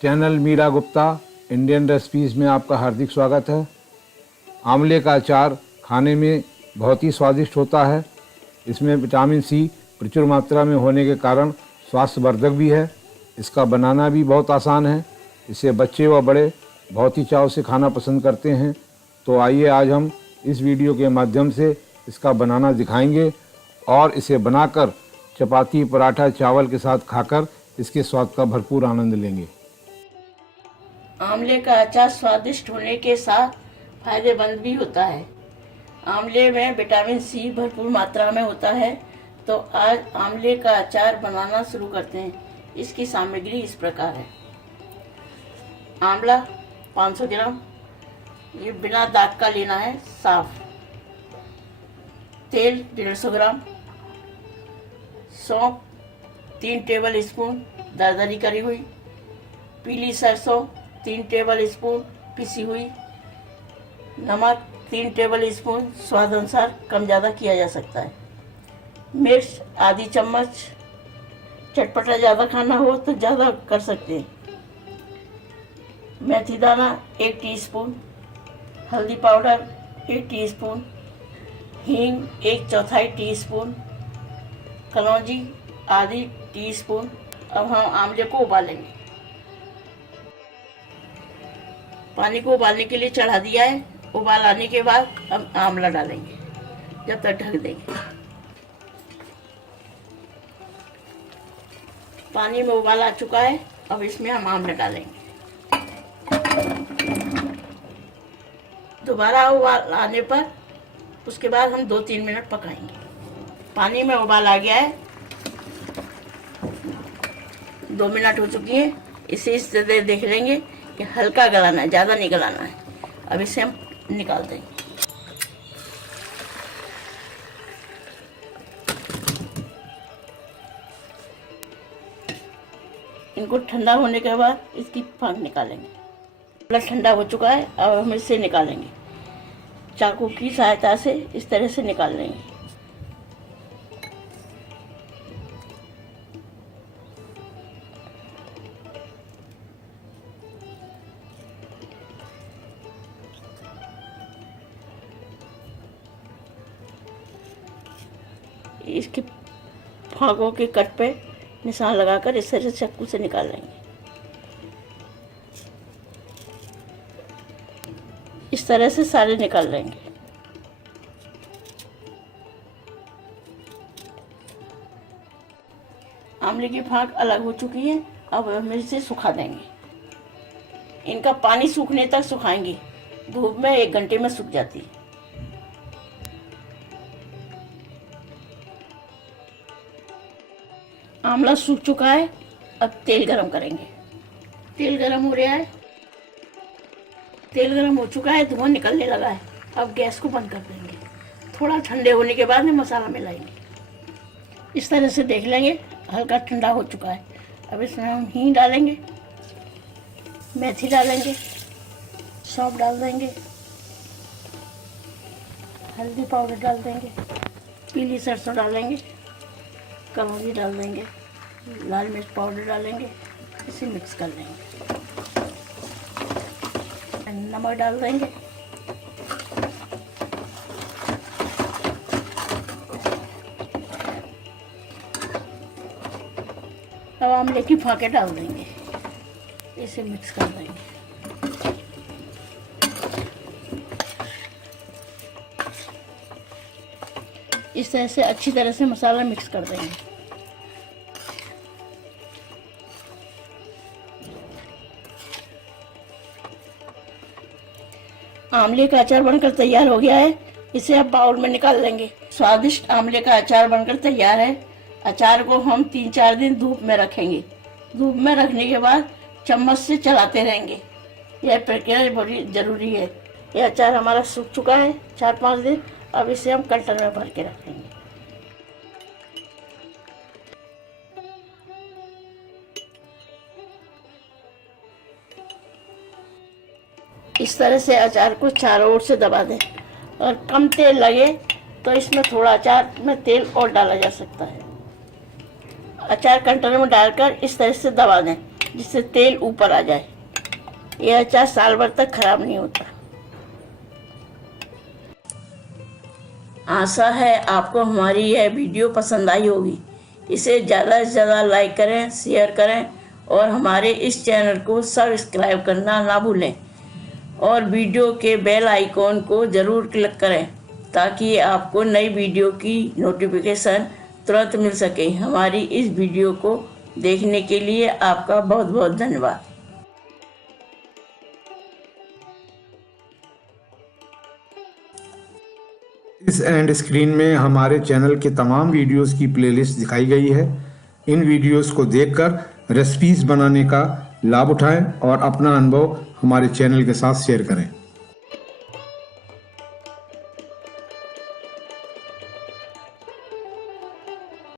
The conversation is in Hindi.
Channel Meera Gupta Indian recipes में आपका हार्दिक स्वागत है। आंवले का अचार खाने में बहुत ही स्वादिष्ट होता है। इसमें विटामिन सी प्रचुर मात्रा में होने के कारण स्वास्थ्यवर्धक भी है। इसका बनाना भी बहुत आसान है। इसे बच्चे व बड़े बहुत ही चाव से खाना पसंद करते हैं। तो आइए आज हम इस वीडियो के माध्यम से इसका बनाना दिखाएंगे और इसे बनाकर चपाती, पराठा, चावल के साथ खाकर इसके स्वाद का भरपूर आनंद लेंगे। आंवले का अचार स्वादिष्ट होने के साथ फायदेमंद भी होता है। आंवले में विटामिन सी भरपूर मात्रा में होता है। तो आज आंवले का अचार बनाना शुरू करते हैं। इसकी सामग्री इस प्रकार है। आंवला 500 ग्राम, ये बिना दाग का लेना है, साफ। तेल 150 ग्राम, सौंफ 3 टेबल स्पून दरदरी करी हुई, पीली सरसों 3 टेबल स्पून पिसी हुई, नमक 3 टेबल स्पून, स्वाद अनुसार कम ज़्यादा किया जा सकता है। मिर्च आधी चम्मच, चटपटा ज़्यादा खाना हो तो ज़्यादा कर सकते हैं। मेथी दाना 1 टीस्पून, हल्दी पाउडर 1 टीस्पून, हींग 1/4 टीस्पून, कलौंजी आधी टीस्पून। अब हम आंवले को उबालेंगे। पानी को उबालने के लिए चढ़ा दिया है। उबाल आने के बाद हम आंवला डालेंगे, जब तक ढक देंगे। पानी में उबाल आ चुका है। अब इसमें हम आंवला डालेंगे। दोबारा उबाल आने पर उसके बाद हम 2-3 मिनट पकाएंगे। पानी में उबाल आ गया है, 2 मिनट हो चुकी है। इसे इस तरह देख लेंगे कि हल्का गलाना है, ज़्यादा नहीं गलाना है। अब इसे हम निकाल देंगे। इनको ठंडा होने के बाद इसकी फांक निकालेंगे। ठंडा हो चुका है। अब हम इसे निकालेंगे। चाकू की सहायता से इस तरह से निकाल लेंगे। इसके फांकों के कट पे निशान लगाकर इस तरह से चाकू से निकाल लेंगे। इस तरह से सारे निकाल लेंगे। आंवले की फांक अलग हो चुकी है। अब हम इसे सुखा देंगे। इनका पानी सूखने तक सुखाएंगे। धूप में 1 घंटे में सूख जाती है। आंवला सूख चुका है। अब तेल गरम करेंगे। तेल गरम हो रहा है। तेल गरम हो चुका है, धुआं निकलने लगा है। अब गैस को बंद कर देंगे। थोड़ा ठंडे होने के बाद में मसाला मिलाएंगे। इस तरह से देख लेंगे हल्का ठंडा हो चुका है। अब इसमें हम हींग डालेंगे, मेथी डालेंगे, सौंफ डाल देंगे, हल्दी पाउडर डाल देंगे, पीली सरसों डालेंगे, कलौंजी डाल देंगे, लाल मिर्च पाउडर डालेंगे। इसे मिक्स कर लेंगे। नमक डाल देंगे। अब आंवले की फांके डाल देंगे। इसे मिक्स कर देंगे। इस तरह से अच्छी तरह से मसाला मिक्स कर देंगे। आंवले का अचार बनकर तैयार हो गया है। इसे अब बाउल में निकाल लेंगे। स्वादिष्ट आंवले का अचार बनकर तैयार है। अचार को हम 3-4 दिन धूप में रखेंगे। धूप में रखने के बाद चम्मच से चलाते रहेंगे। यह प्रक्रिया बड़ी जरूरी है। यह अचार हमारा सूख चुका है 4-5 दिन। अब इसे हम कंटेनर में भर के रखेंगे। इस तरह से अचार को चारों ओर से दबा दें और कम तेल लगे तो इसमें थोड़ा अचार में तेल और डाला जा सकता है। अचार कंटेनर में डालकर इस तरह से दबा दें। जिससे तेल ऊपर आ जाए। यह अचार साल भर तक खराब नहीं होता। आशा है आपको हमारी यह वीडियो पसंद आई होगी। इसे ज़्यादा से ज़्यादा लाइक करें, शेयर करें और हमारे इस चैनल को सब्सक्राइब करना ना भूलें और वीडियो के बेल आइकॉन को ज़रूर क्लिक करें ताकि आपको नई वीडियो की नोटिफिकेशन तुरंत मिल सके। हमारी इस वीडियो को देखने के लिए आपका बहुत बहुत धन्यवाद। इस एंड स्क्रीन में हमारे चैनल के तमाम वीडियोस की प्लेलिस्ट दिखाई गई है। इन वीडियोस को देखकर रेसिपीज बनाने का लाभ उठाएं और अपना अनुभव हमारे चैनल के साथ शेयर करें।